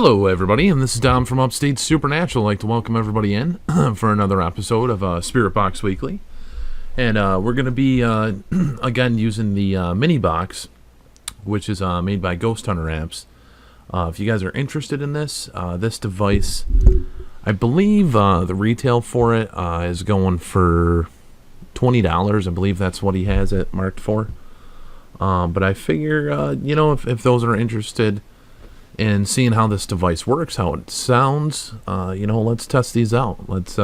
Hello everybody, and this is Dom from Upstate Supernatural. I'd like to welcome everybody in for another episode of Spirit Box Weekly. And we're going to be, again, using the MiniBox, which is made by Ghosthunterapps. If you guys are interested in this, this device, I believe the retail for it is going for $20. I believe that's what he has it marked for. But I figure, if those are interested in seeing how this device works, how it sounds, let's test these out. Let's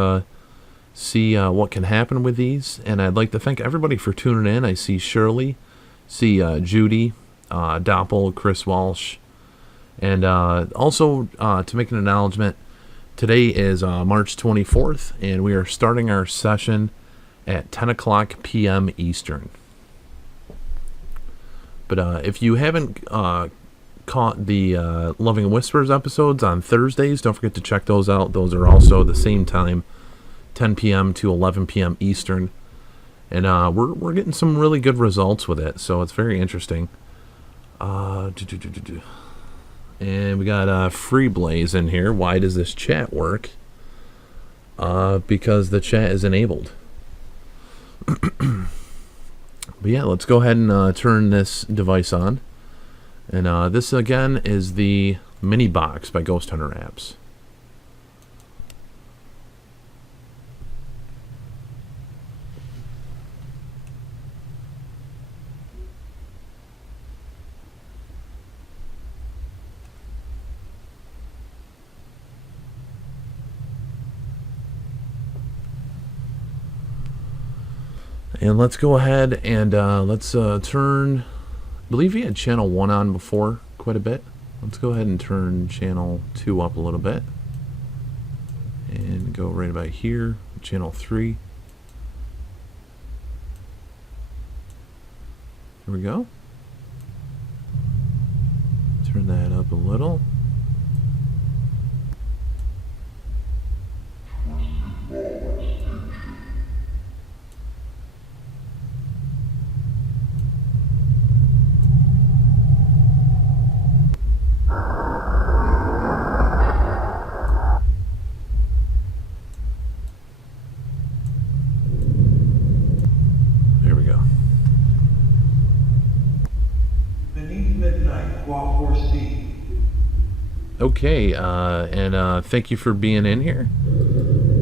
see what can happen with these. And I'd like to thank everybody for tuning in. I see Shirley, see Judy, Doppel, Chris Walsh, and also to make an acknowledgement, today is March 24th, and we are starting our session at 10 o'clock p.m. Eastern. But if you haven't caught the Loving Whispers episodes on Thursdays, don't forget to check those out. Those are also the same time, 10 p.m. to 11 p.m. Eastern. And we're getting some really good results with it, so it's very interesting. And we got Free Blaze in here. Why does this chat work? Because the chat is enabled. But yeah, let's go ahead and turn this device on. And this again is the MiniBox by Ghosthunterapps. And let's go ahead and let's turn, I believe we had channel 1 on before quite a bit. Let's go ahead and turn channel 2 up a little bit. And go right about here, channel 3. There we go. Turn that up a little. Okay, and thank you for being in here,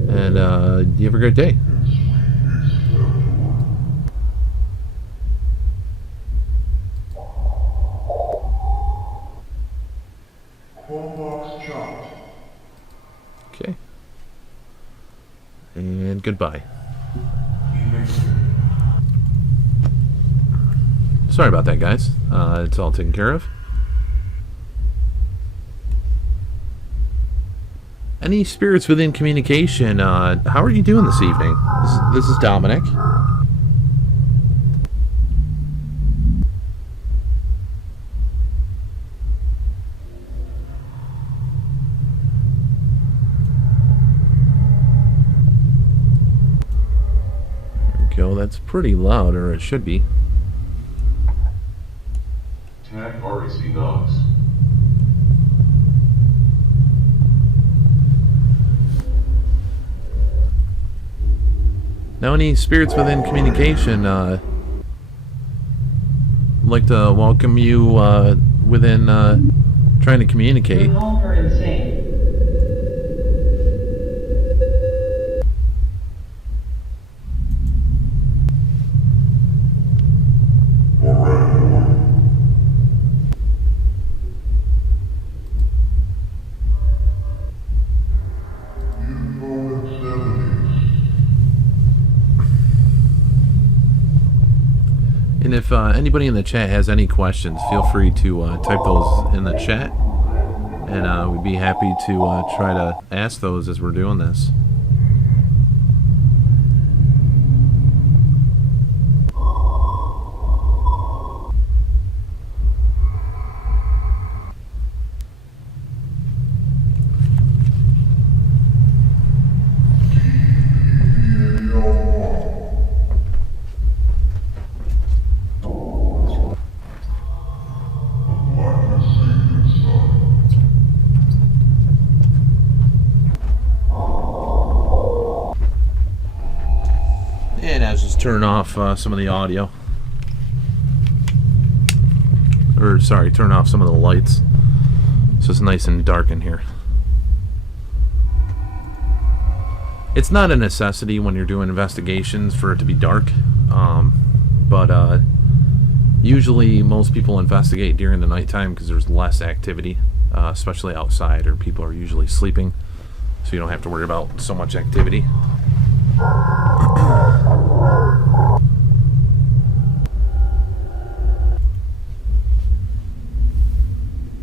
and you have a great day. Okay, and goodbye. Sorry about that, guys. It's all taken care of. Any spirits within communication, how are you doing this evening? This is Dominic. There we go, that's pretty loud, or it should be. Tag RAC Knox. Now, any spirits within communication, I'd like to welcome you within trying to communicate. You're home for insane. And if anybody in the chat has any questions, feel free to type those in the chat, and we'd be happy to try to ask those as we're doing this. turn off some of the audio. Or, sorry, turn off some of the lights. So it's nice and dark in here. It's not a necessity when you're doing investigations for it to be dark. But usually most people investigate during the nighttime because there's less activity, especially outside, or people are usually sleeping. So you don't have to worry about so much activity.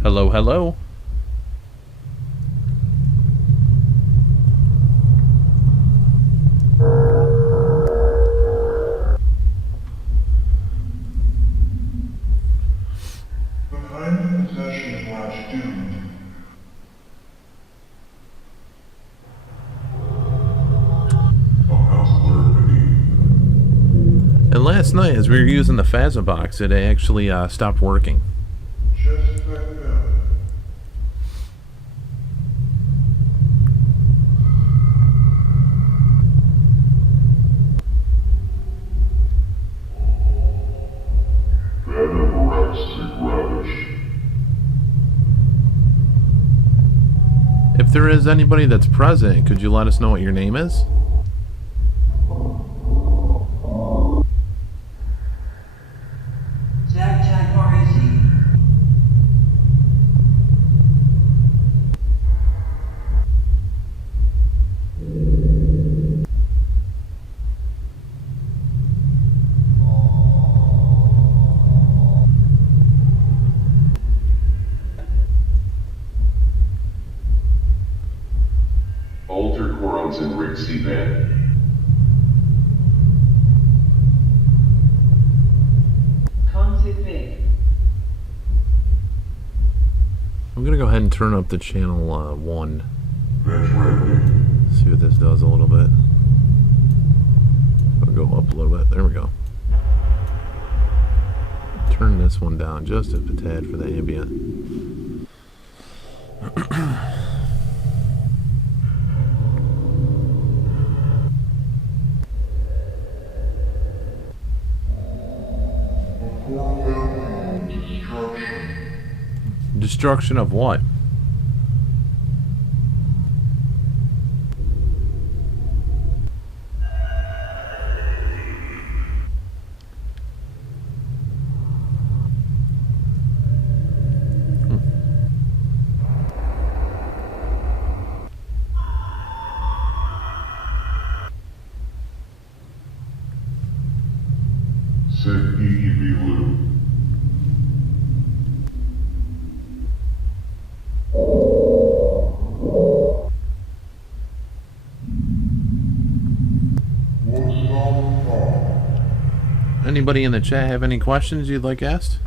Hello, hello. What kind of possession is last doomed? And last night, as we were using the Phasma box, it actually stopped working. Just like that. If there is anybody that's present, could you let us know what your name is? Alter Corons and Rick C-Band. I'm gonna go ahead and turn up the channel 1. That's right. See what this does a little bit. I'll go up a little bit. There we go. Turn this one down just a tad for the ambient. Destruction of what? Sick EEV Lou. Anybody in the chat have any questions you'd like asked?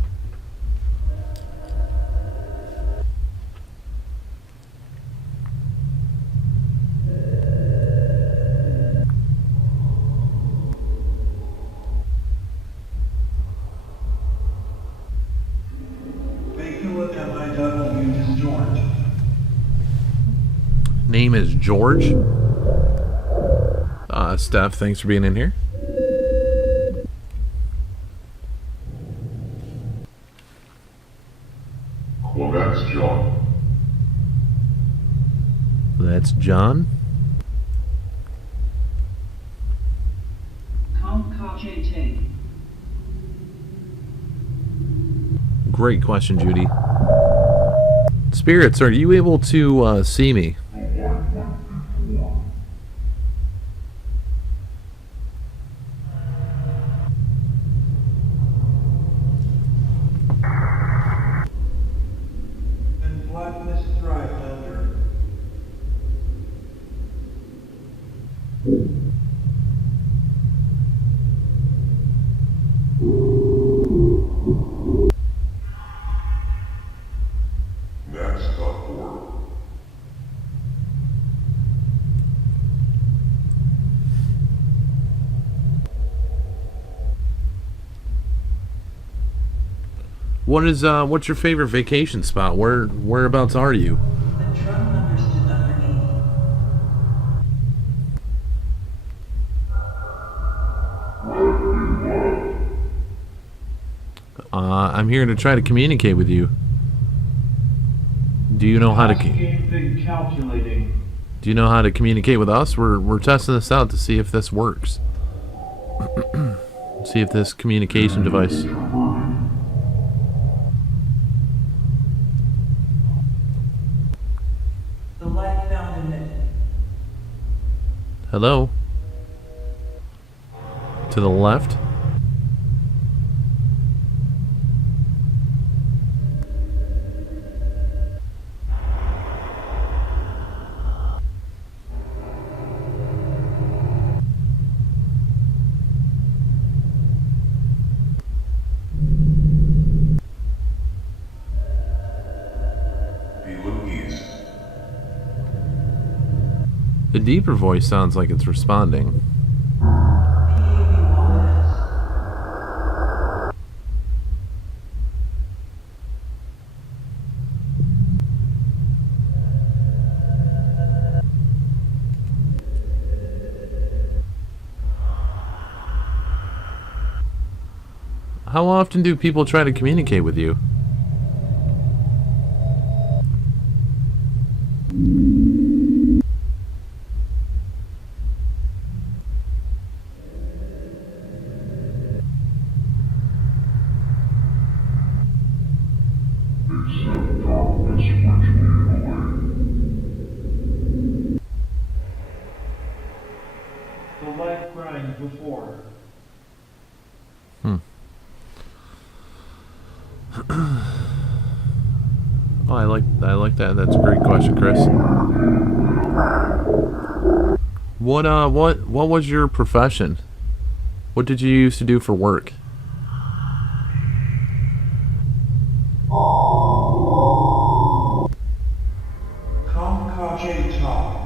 Name is George. Steph, thanks for being in here. Well, that's John. That's John. Great question, Judy. Spirits, are you able to see me? What's your favorite vacation spot? Whereabouts are you? The drum number stood underneath. I'm here to try to communicate with you. Do you know how to? Calculating. Do you know how to communicate with us? We're testing this out to see if this works. See if this communication device. The light found emitted. Hello? To the left? The deeper voice sounds like it's responding. How often do people try to communicate with you? The light grind before. Oh, I like that. That's a great question, Chris. What was your profession? What did you used to do for work? Kamikaze top.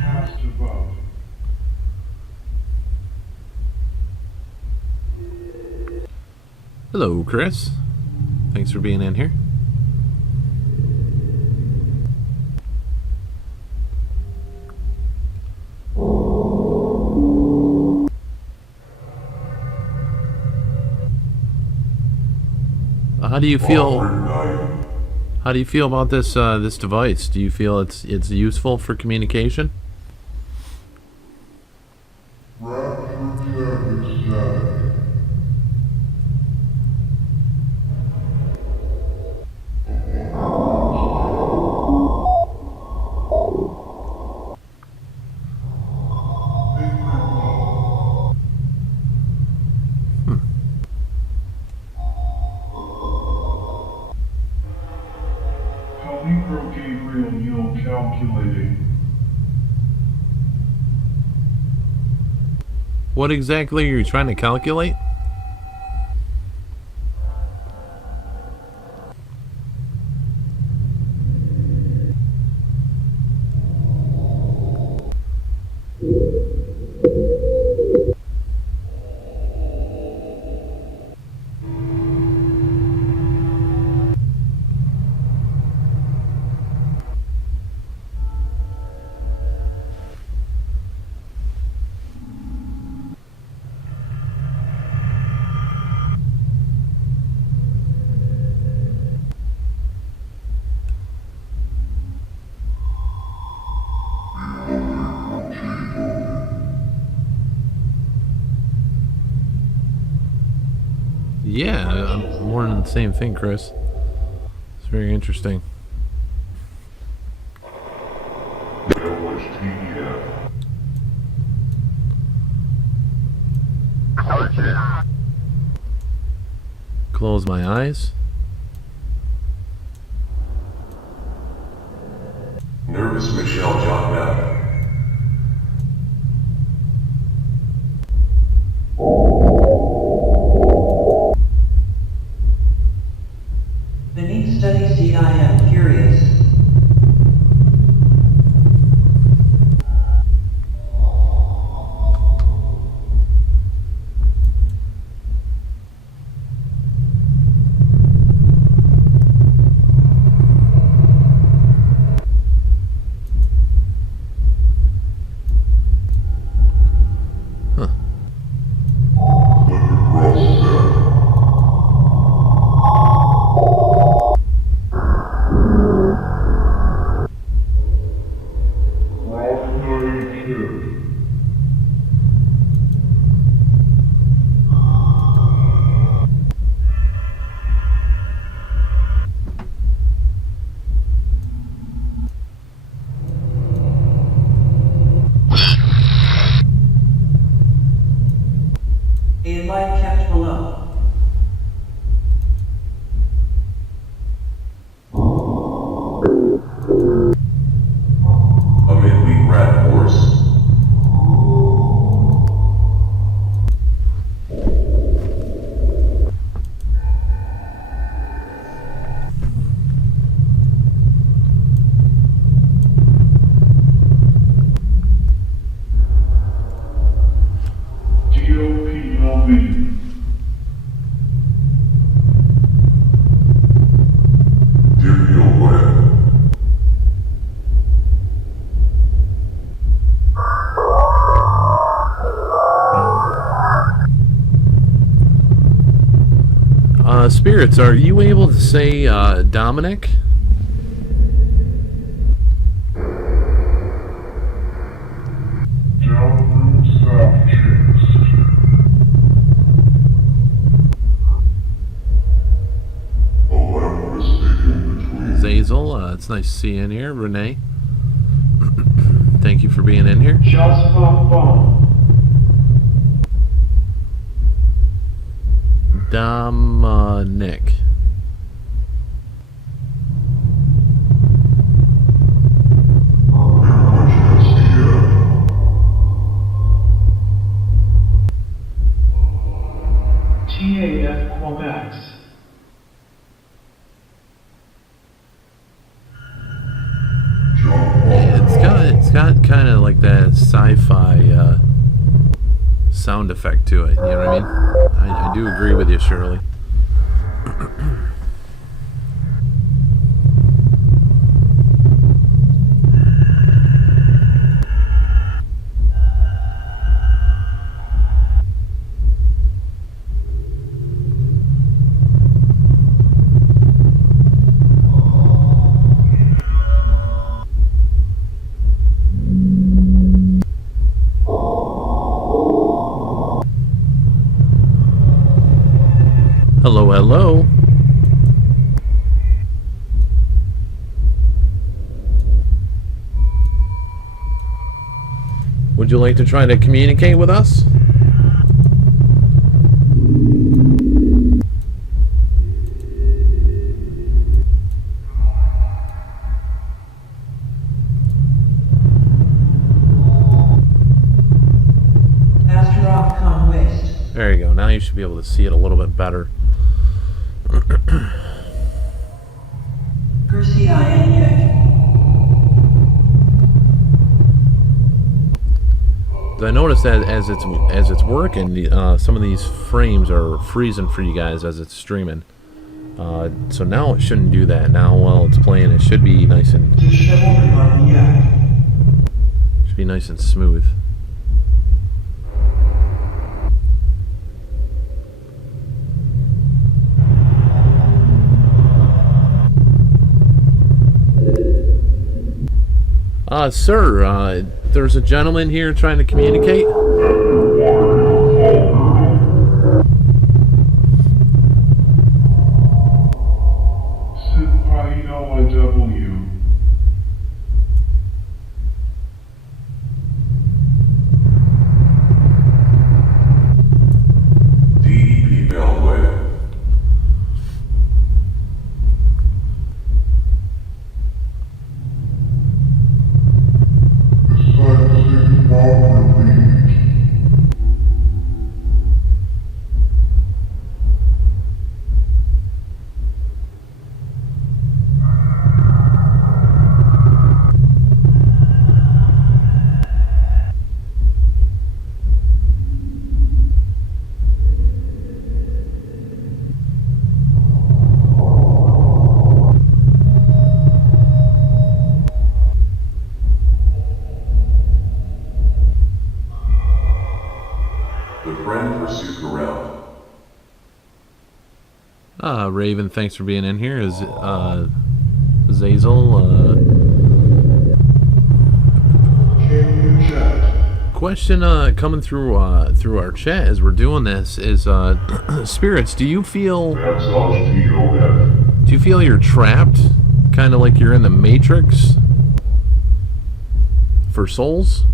Cast above. Hello, Chris. Thanks for being in here. How do you feel? How do you feel about this this device? Do you feel it's useful for communication? Gabriel calculating. What exactly are you trying to calculate? Yeah, I'm more than the same thing, Chris. It's very interesting. Close my eyes. Nervous Michelle John Bell. Spirits, are you able to say Dominic? Down room south chest. A lamp rested in between. Zazel, it's nice to see you in here. Renee, thank you for being in here. Just for phone. Dominic. TAF Quebec. It's got kind of like that sci-fi sound effect to it. You know what I mean? I do agree with you, Shirley. Hello, hello. Would you like to try to communicate with us? Asteroid come west. There you go. Now you should be able to see it a little bit better. I noticed that as it's working, some of these frames are freezing for you guys as it's streaming. So now it shouldn't do that. Now while it's playing, it should be nice and smooth. Sir, there's a gentleman here trying to communicate. DEP Beltway. The friend pursued around. Raven, thanks for being in here. Is Zazel? Question coming through our chat as we're doing this is Spirits. Do you feel you're trapped, kind of like you're in the Matrix for souls?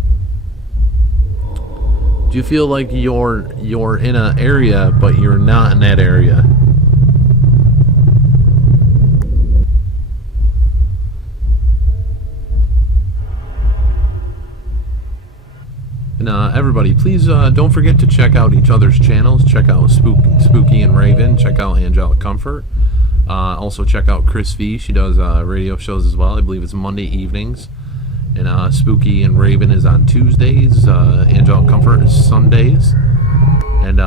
Do you feel like you're in an area, but you're not in that area? And everybody, please don't forget to check out each other's channels. Check out Spooky and Raven. Check out Angelic Comfort. Also check out Chris V. She does radio shows as well. I believe it's Monday evenings. And Spooky and Raven is on Tuesdays. Angelic Comfort is Sundays. And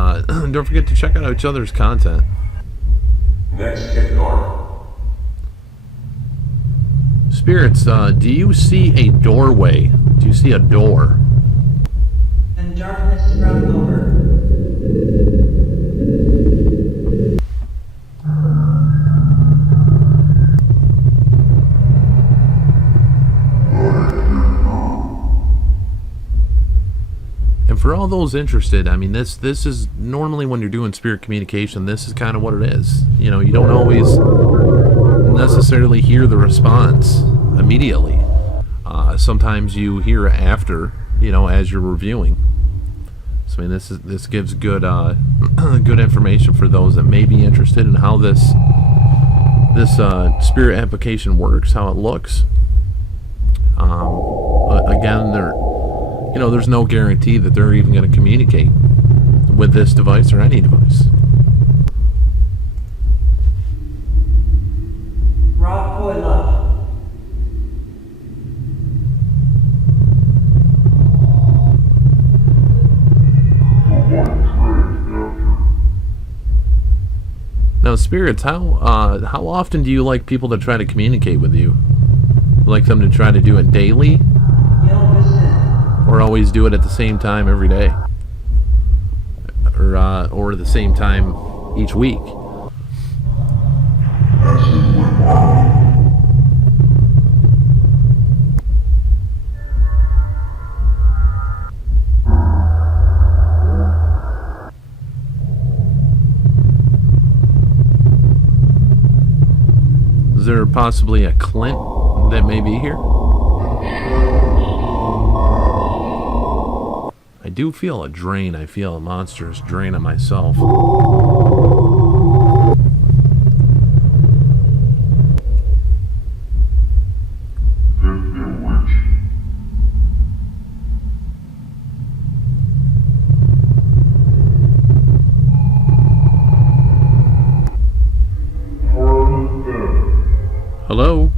don't forget to check out each other's content. Next hit guard. Spirits, do you see a doorway? Do you see a door? And darkness is running over. for all those interested, I mean, this is normally when you're doing spirit communication, this is kind of what it is. You know, you don't always necessarily hear the response immediately. Sometimes you hear after, you know, as you're reviewing. So I mean, this gives good good information for those that may be interested in how this spirit application works, how it looks. Again, there's no guarantee that they're even going to communicate with this device or any device. Rob Boy Love. Now, spirits, how often do you like people to try to communicate with you? You like them to try to do it daily, or always do it at the same time every day, or the same time each week? Is there possibly a Clint that may be here? I do feel a drain. I feel a monstrous drain on myself. Hello?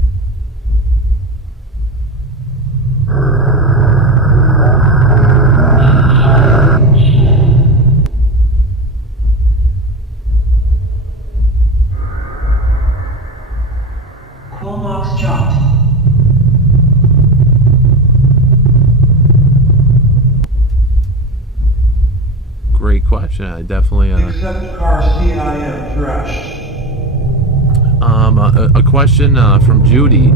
Quilmox jumped. Great question. I definitely Except car CIM thrashed. a question from Judy.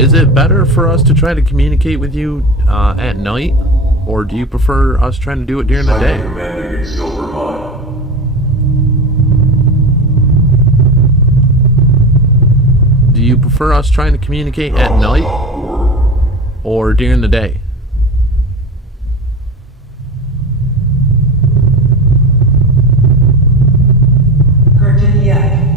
Is it better for us to try to communicate with you at night, or do you prefer us trying to do it during the day? Commanding in Silver Mine. Do you prefer us trying to communicate at night or during the day? Gurdiniak.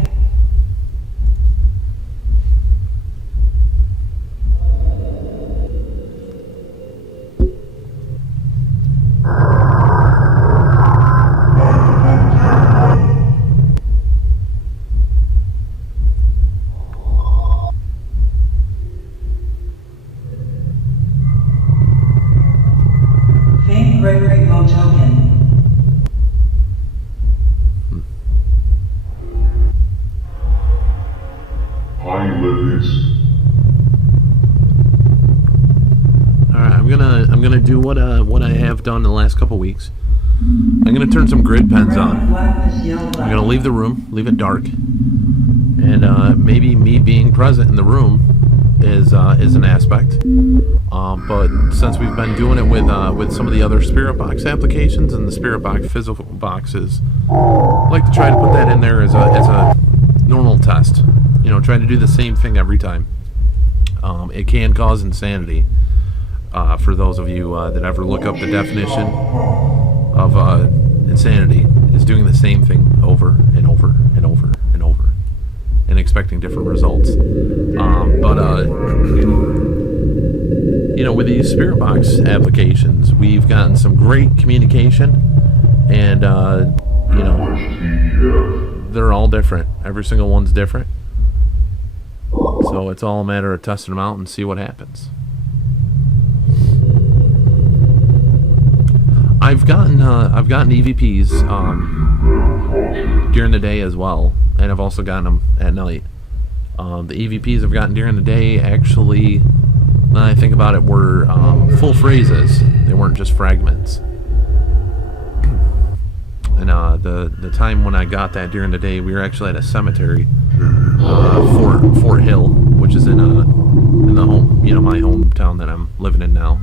Famed Gregory Go token. High lilies. All right, I'm gonna do what I have done in the last couple weeks. I'm gonna turn some grid pens on. I'm gonna leave the room, leave it dark, and maybe me being present in the room is an aspect. But since we've been doing it with some of the other Spirit Box applications and the Spirit Box physical boxes, I like to try to put that in there as a normal test. You know, try to do the same thing every time. It can cause insanity. For those of you that ever look up the definition of insanity, is doing the same thing over and over and over and over and expecting different results. You know, with these Spirit Box applications, we've gotten some great communication, and you know, they're all different. Every single one's different. So it's all a matter of testing them out and see what happens. I've gotten EVPs during the day as well, and I've also gotten them at night. The EVPs I've gotten during the day, actually, when I think about it, were full phrases. They weren't just fragments. And the time when I got that during the day, we were actually at a cemetery, Fort Hill, which is in the home, you know, my hometown that I'm living in now.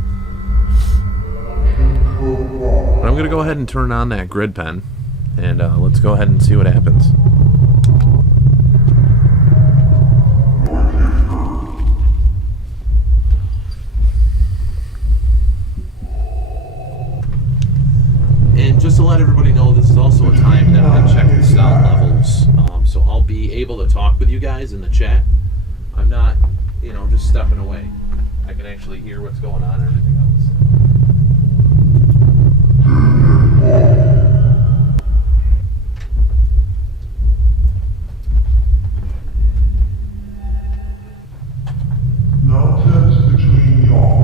But I'm going to go ahead and turn on that grid pen, and let's go ahead and see what happens. And just to let everybody know, this is also a time that I check the sound levels. So I'll be able to talk with you guys in the chat. I'm not, just stepping away. I can actually hear what's going on and everything else. Nonsense between y'all.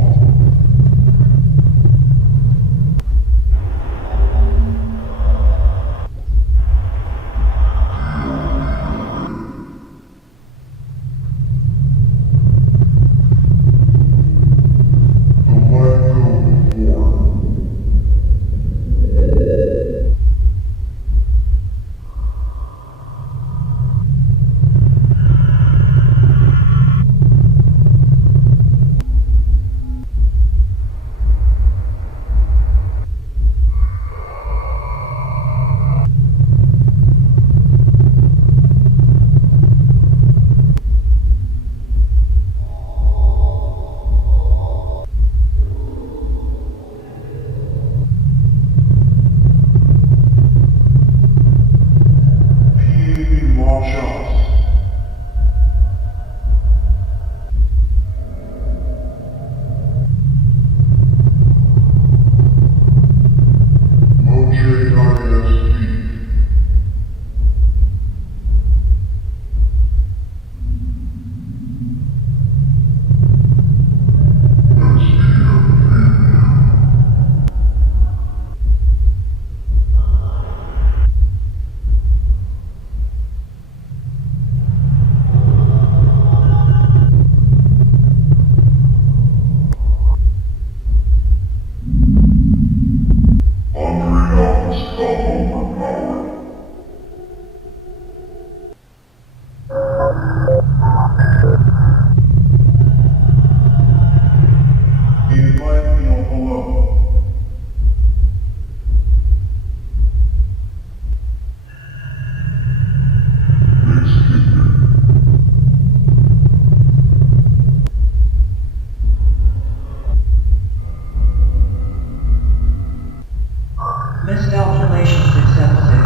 Miscalculations accepted.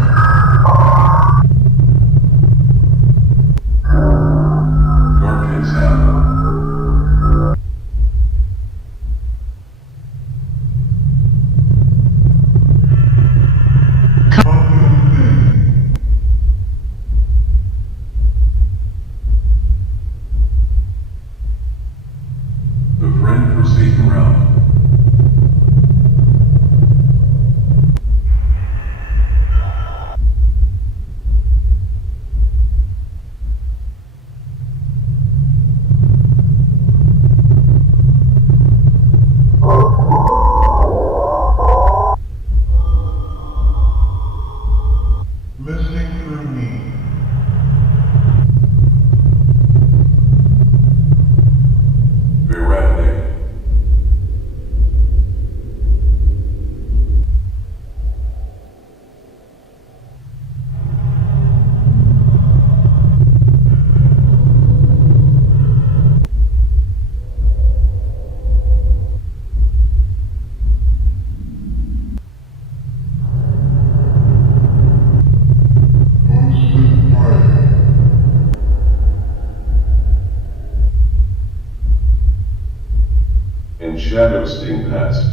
Darkness happened. The friend for safe around. Listening through me. Theoretically. And shadows sting past.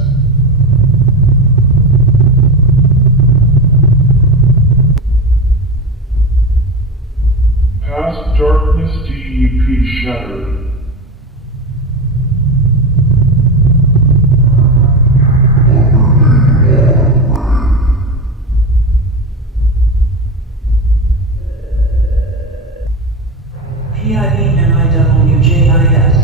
Past darkness DEP shattered. PIVNIWJIS.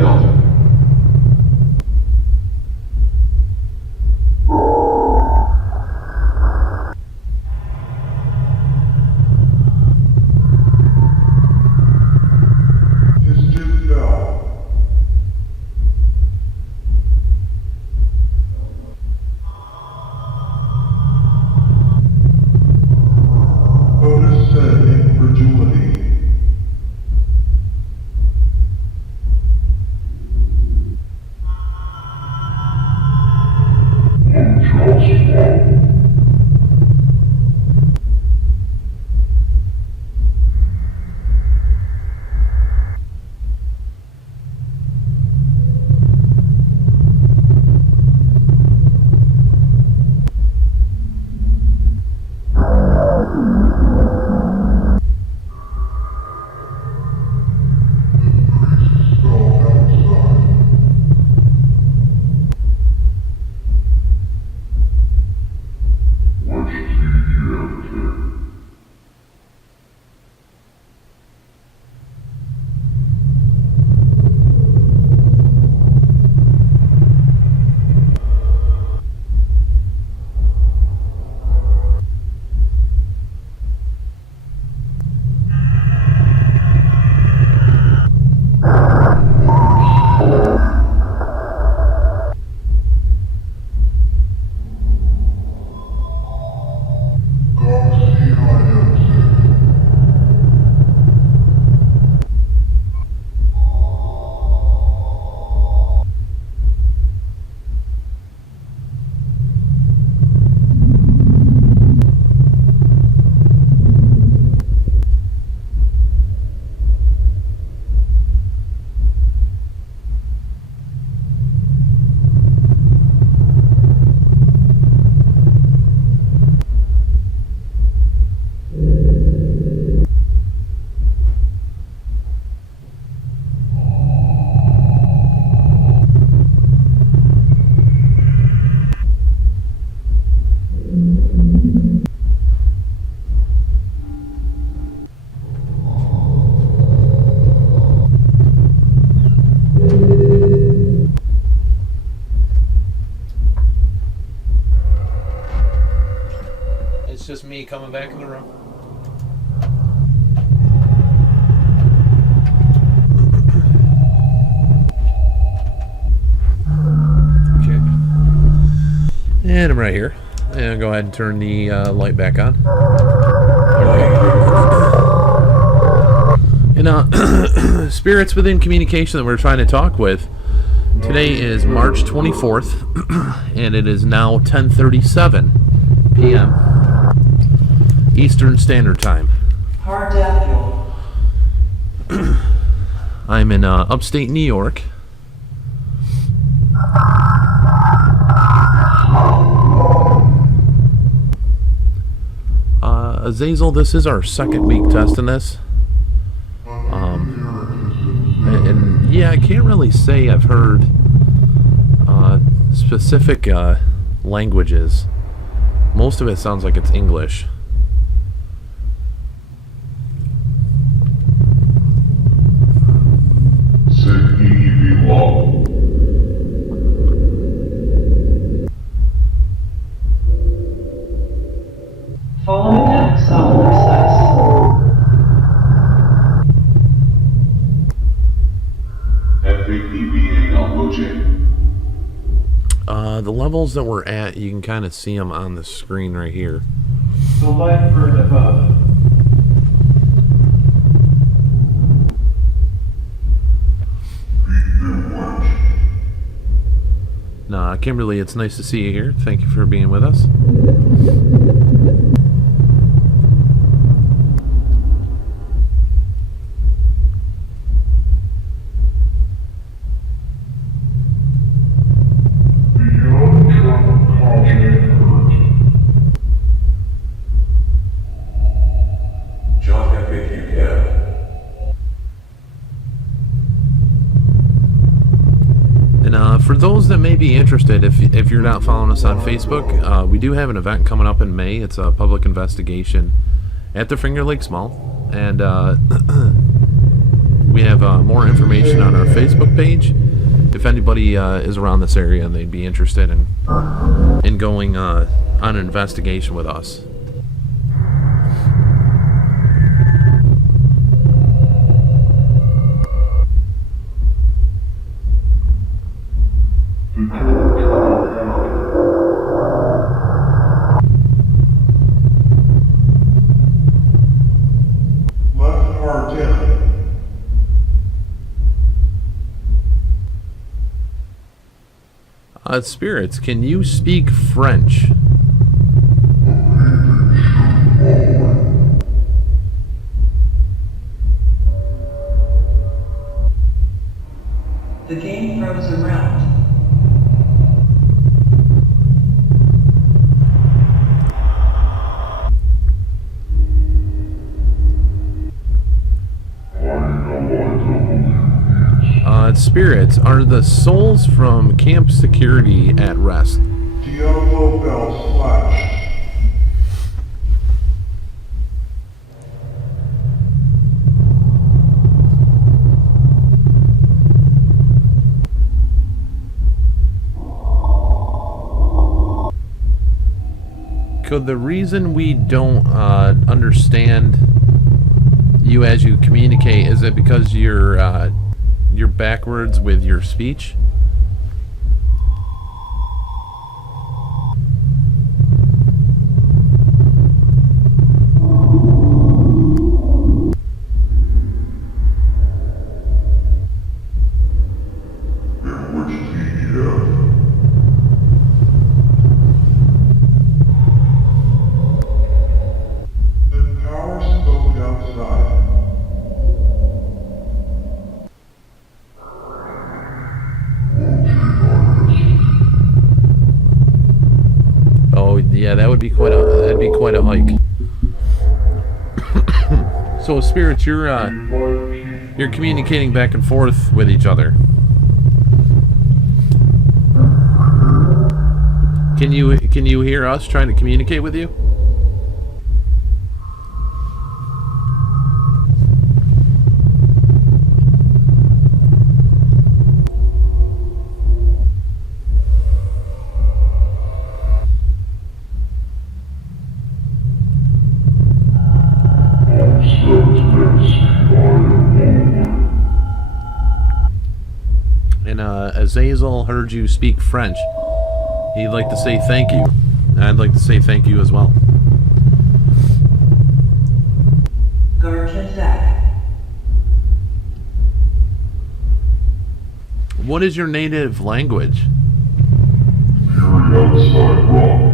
Delta. Piston bell. Otis said incredulity. It's just me coming back in the room. Okay. And I'm right here. And go ahead and turn the light back on. And spirits within communication that we're trying to talk with. Today is March 24th, and it is now 10:37 p.m. Eastern Standard Time. Hard death fuel. I'm in upstate New York. Azazel, this is our second week testing this. And yeah, I can't really say I've heard specific languages. Most of it sounds like it's English. EEV law. Following that software FAPBA Alpha J. The levels that we're at, you can kind of see them on the screen right here. The light burned above. Nah, Kimberly, it's nice to see you here. Thank you for being with us. For those that may be interested, if you're not following us on Facebook, we do have an event coming up in May. It's a public investigation at the Finger Lakes Mall, and we have have more information on our Facebook page. If anybody is around this area and they'd be interested in going on an investigation with us. Left hard down. Spirits, can you speak French? The game throws around. Spirits, are the souls from Camp Security at rest? Diablo bells flashed. Could the reason we don't understand you as you communicate, is it because you're backwards with your speech? Then power spoke outside. Oh yeah, that'd be quite a hike. So spirits, you're communicating back and forth with each other. Can you hear us trying to communicate with you? And Azazel heard you speak French. He'd like to say thank you. And I'd like to say thank you as well. Garchazak. What is your native language? Fury outside rock.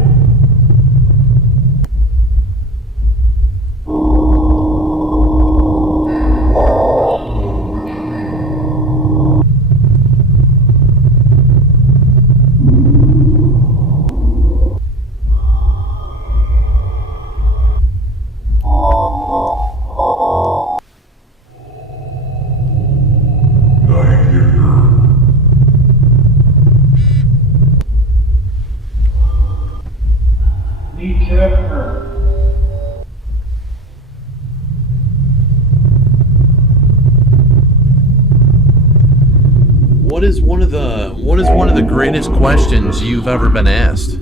What is one of the greatest questions you've ever been asked?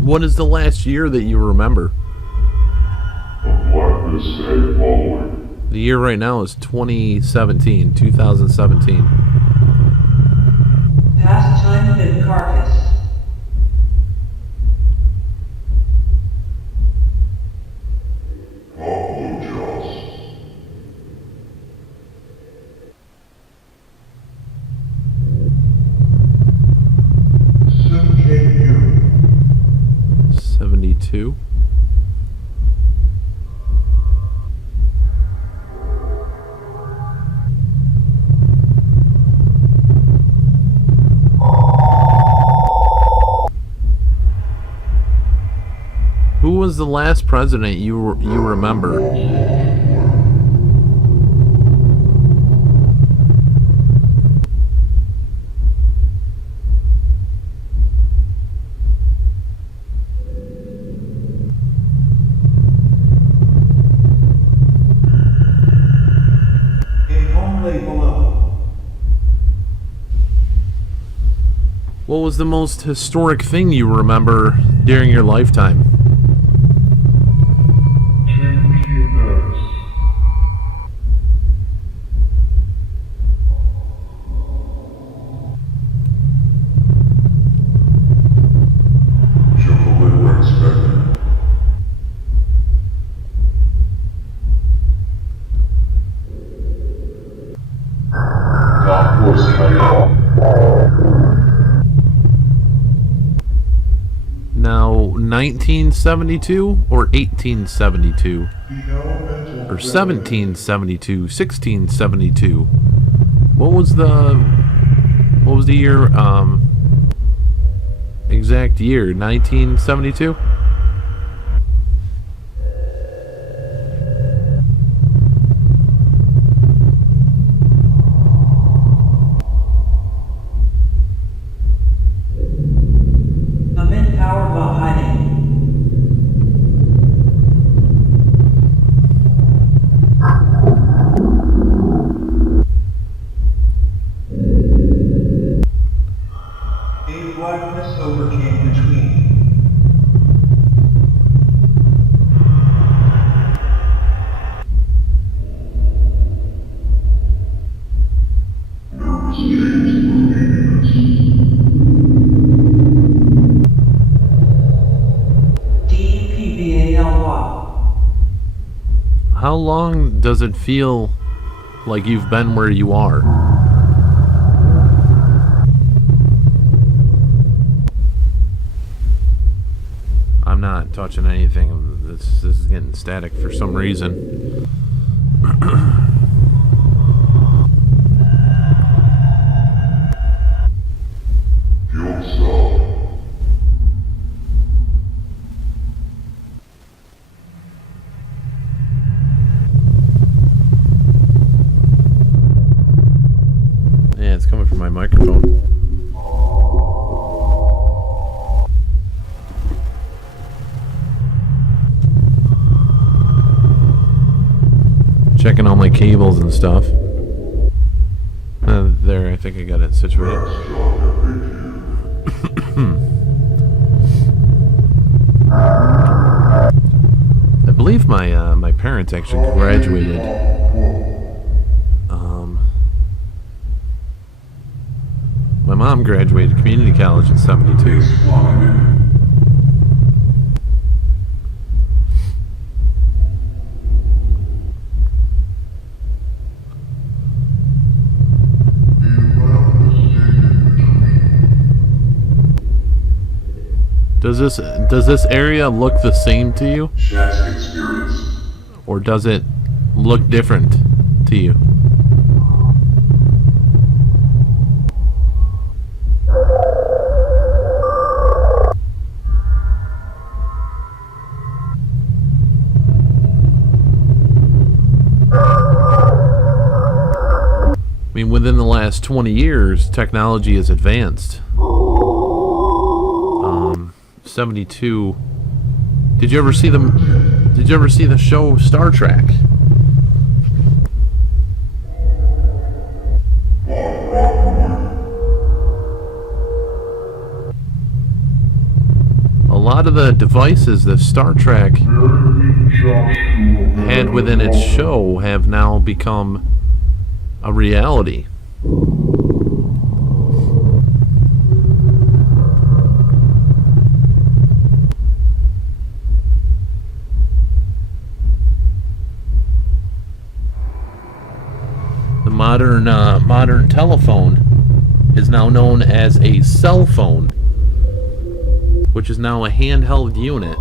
What is the last year that you remember? The blackness day following. The year right now is 2017. Pastime in carcass. was the last president you remember? A home lay below. What was the most historic thing you remember during your lifetime? Now, 1972 or 1872? Or 1772, 1672? What was the year, exact year? 1972? I'm in power while hiding. A blackness overcame between. Nervous games were meaningless. DPBALY. How long does it feel like you've been where you are? I'm not touching anything. This is getting static for some reason. Field stop. Yeah, it's coming from my microphone. Checking all my cables and stuff. There, I think I got it situated. I believe my parents actually graduated. My mom graduated community college in '72. Does this area look the same to you, Chat's experience. or does it look different to you? I mean, within the last 20 years, technology has advanced. 72. Did you ever see the show Star Trek? A lot of the devices that Star Trek had within its show have now become a reality. The modern telephone is now known as a cell phone, which is now a handheld unit.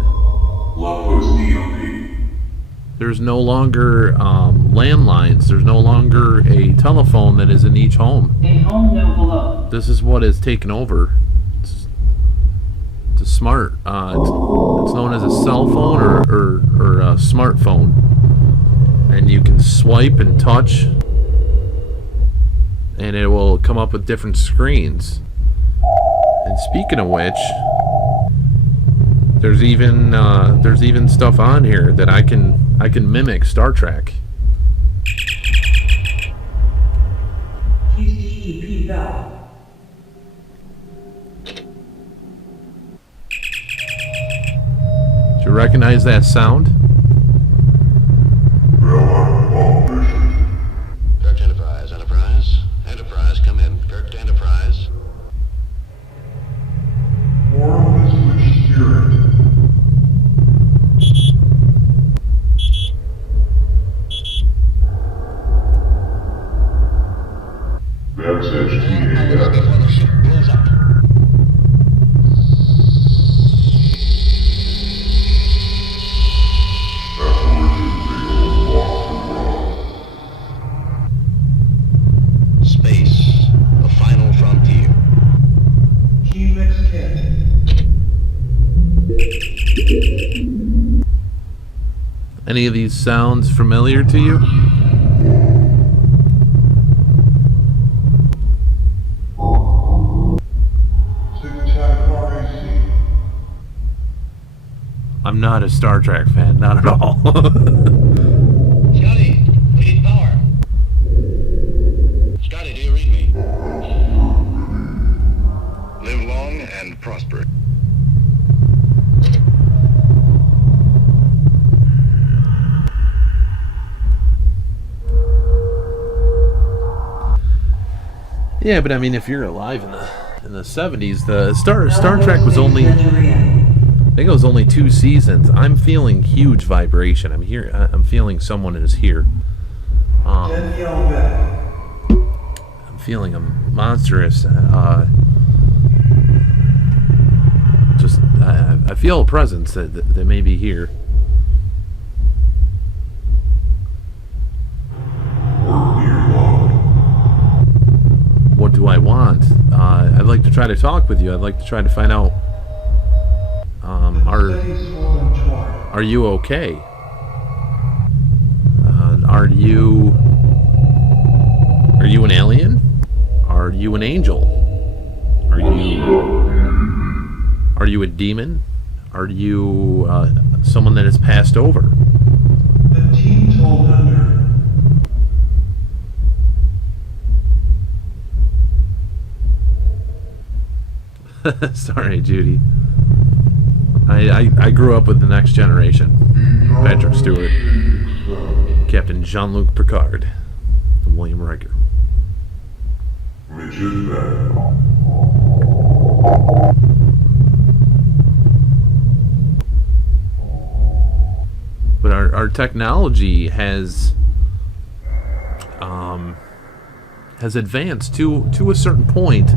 There's no longer landlines. There's no longer a telephone that is in each home. A home no below. This is what has taken over. the smart. It's known as a cell phone or a smartphone, and you can swipe and touch, and it will come up with different screens. And speaking of which, there's even stuff on here that I can mimic Star Trek. Use DEP valve. Do you recognize that sound? Kirk to Enterprise. Enterprise, come in. Kirk to Enterprise. Form is which spirit? That's HTAF. Before the ship blows up. Space, the final frontier. Key mix kit. Any of these sounds familiar to you? I'm not a Star Trek fan, not at all. Scotty, we need power. Scotty, do you read me? Live long and prosper. Yeah, but I mean, if you're alive in the 70s, the Star Trek was only, I think it was only 2 seasons. I'm feeling huge vibration. I'm feeling someone is here. Danielle Beck. I'm feeling a monstrous. I feel a presence that may be here. What do I want? I'd like to try to talk with you. I'd like to try to find out. Are you okay? Are you an alien? Are you an angel? Are you a demon? Are you someone that has passed over? The team told Thunder. Sorry, Judy. I grew up with the Next Generation. Patrick Stewart, Captain Jean-Luc Picard, and William Riker. Which is that? But our technology has advanced to a certain point,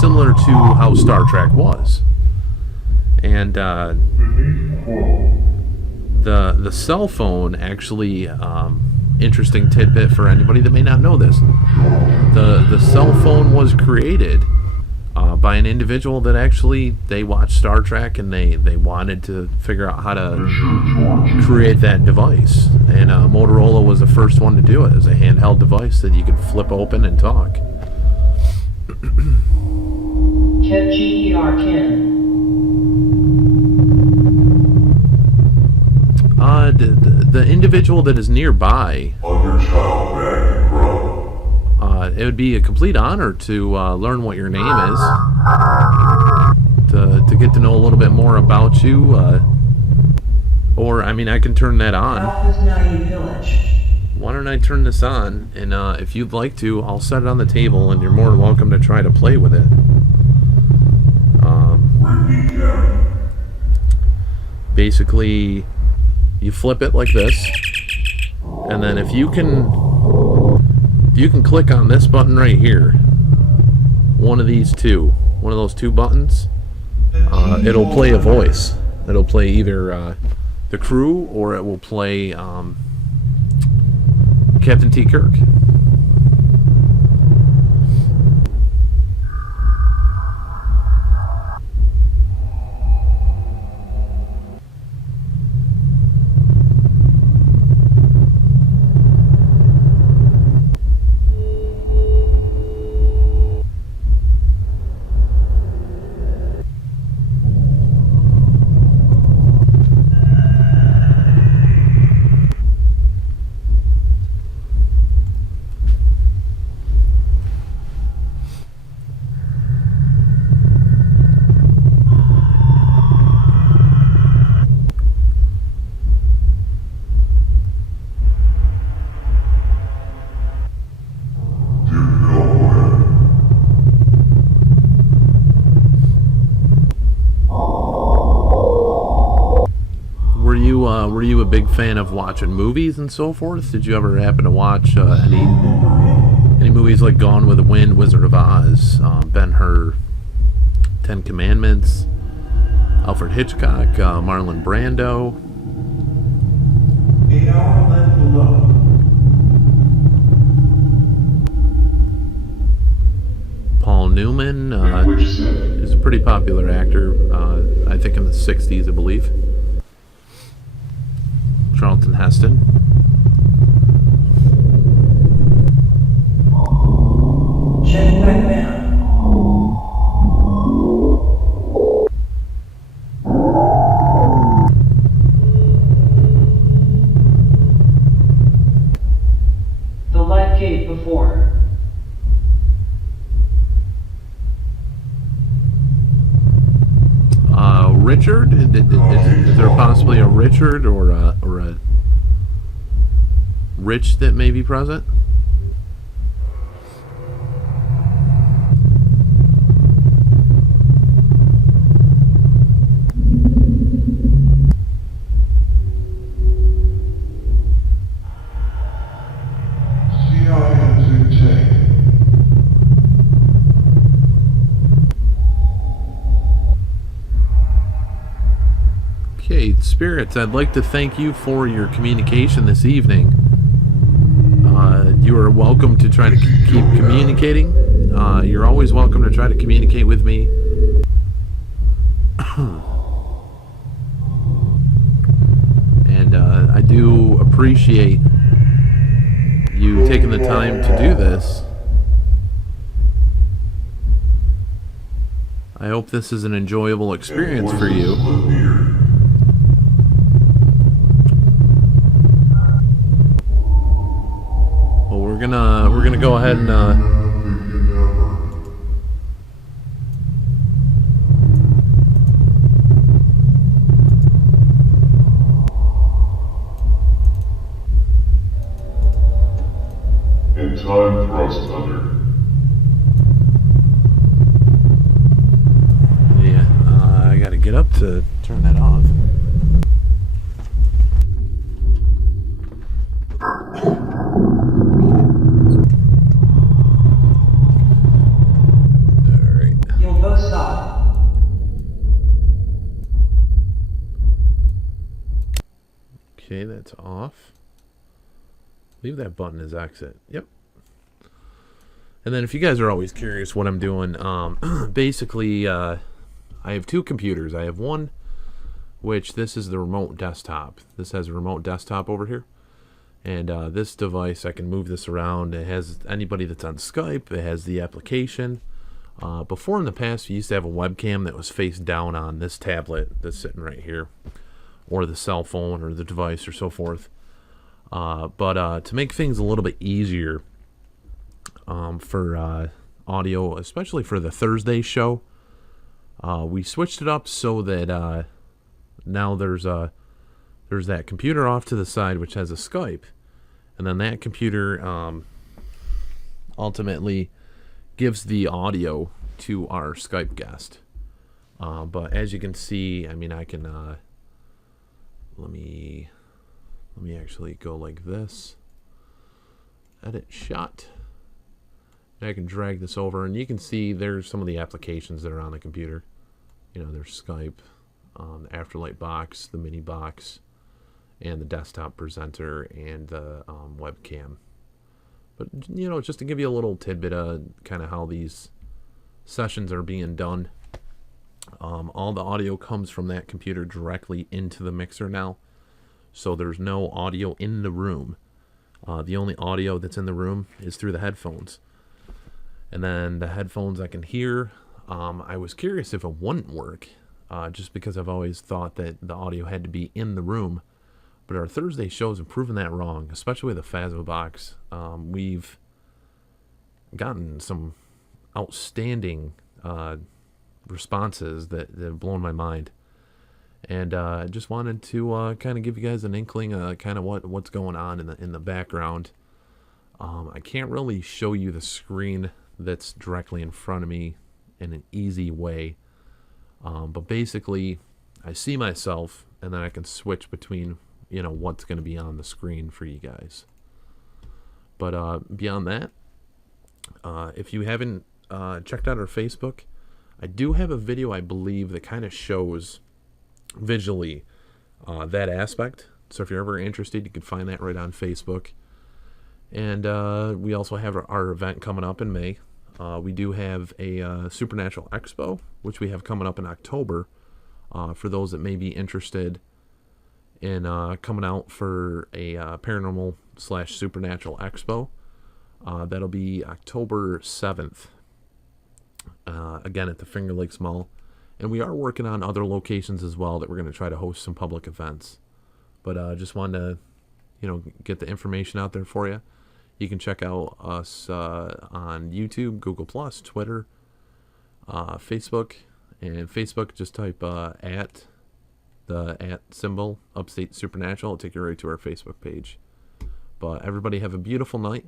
similar to how Star Trek was, and the cell phone actually, interesting tidbit for anybody that may not know this, the cell phone was created by an individual that actually, they watched Star Trek and they wanted to figure out how to create that device, and Motorola was the first one to do it as a handheld device that you could flip open and talk. Ken GER Ken. The individual that is nearby, Other child back and grow. it would be a complete honor to learn what your name is, to get to know a little bit more about you, or I mean, I can turn that on. Alpha's Naive Village. Why don't I turn this on, and if you'd like to, I'll set it on the table, and you're more than welcome to try to play with it. Basically, you flip it like this, and then if you can click on this button right here, one of those two buttons, it'll play a voice. It'll play either the crew, or it will play Captain T. Kirk. were you a big fan of watching movies and so forth? Did you ever happen to watch any movies like Gone with the Wind, Wizard of Oz, Ben-Hur, Ten Commandments, Alfred Hitchcock, Marlon Brando? 8 hour length below. Paul Newman is a pretty popular actor, I think in the 60s, I believe. Charlton Heston. Jen McMahon. The light cave before. Richard? Is there possibly a Richard or a Rich that may be present? Okay, Spirits, I'd like to thank you for your communication this evening. You are welcome to try to keep communicating. You're always welcome to try to communicate with me. And I do appreciate you taking the time to do this. I hope this is an enjoyable experience for you. Well, we're gonna go ahead and In time, Ghosthunter. yeah, I gotta get up to turn that off. You'll both stop. Okay, that's off. Leave that button as exit. Yep. And then if you guys are always curious what I'm doing, basically, I have two computers. I have one, which this is the remote desktop. This has a remote desktop over here. And this device, I can move this around. It has anybody that's on Skype. It has the application. Before in the past, we used to have a webcam that was face down on this tablet that's sitting right here, or the cell phone or the device or so forth. But to make things a little bit easier for audio, especially for the Thursday show, we switched it up so that now there's that computer off to the side which has a Skype, and then that computer ultimately gives the audio to our Skype guest. But as you can see, I mean, I can let me actually go like this. Edit shot. And I can drag this over, and you can see there's some of the applications that are on the computer. You know, there's Skype, the Afterlight box, the MiniBox, and the desktop presenter, and the webcam. But, you know, just to give you a little tidbit of kind of how these sessions are being done. All the audio comes from that computer directly into the mixer now. So there's no audio in the room. The only audio that's in the room is through the headphones. And then the headphones I can hear. I was curious if it wouldn't work, just because I've always thought that the audio had to be in the room. But our Thursday shows have proven that wrong, especially with the Phasma box. We've gotten some outstanding responses that have blown my mind. And I just wanted to kind of give you guys an inkling of kind of what's going on in the background. I can't really show you the screen that's directly in front of me in an easy way. But basically, I see myself, and then I can switch between what's going to be on the screen for you guys. But beyond that, if you haven't checked out our Facebook, I do have a video, I believe, that kind of shows visually that aspect. So if you're ever interested, you can find that right on Facebook. And we also have our event coming up in May. We do have a Supernatural Expo, which we have coming up in October, for those that may be interested in coming out for a paranormal/supernatural expo. That'll be October 7th, again at the Finger Lakes Mall. And we are working on other locations as well that we're going to try to host some public events. But just wanted to, get the information out there for you. You can check out us on YouTube, Google+, Twitter, Facebook. And Facebook, just type @ symbol, Upstate Supernatural. It'll take you right to our Facebook page. But everybody have a beautiful night,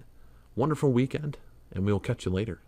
wonderful weekend, and we'll catch you later.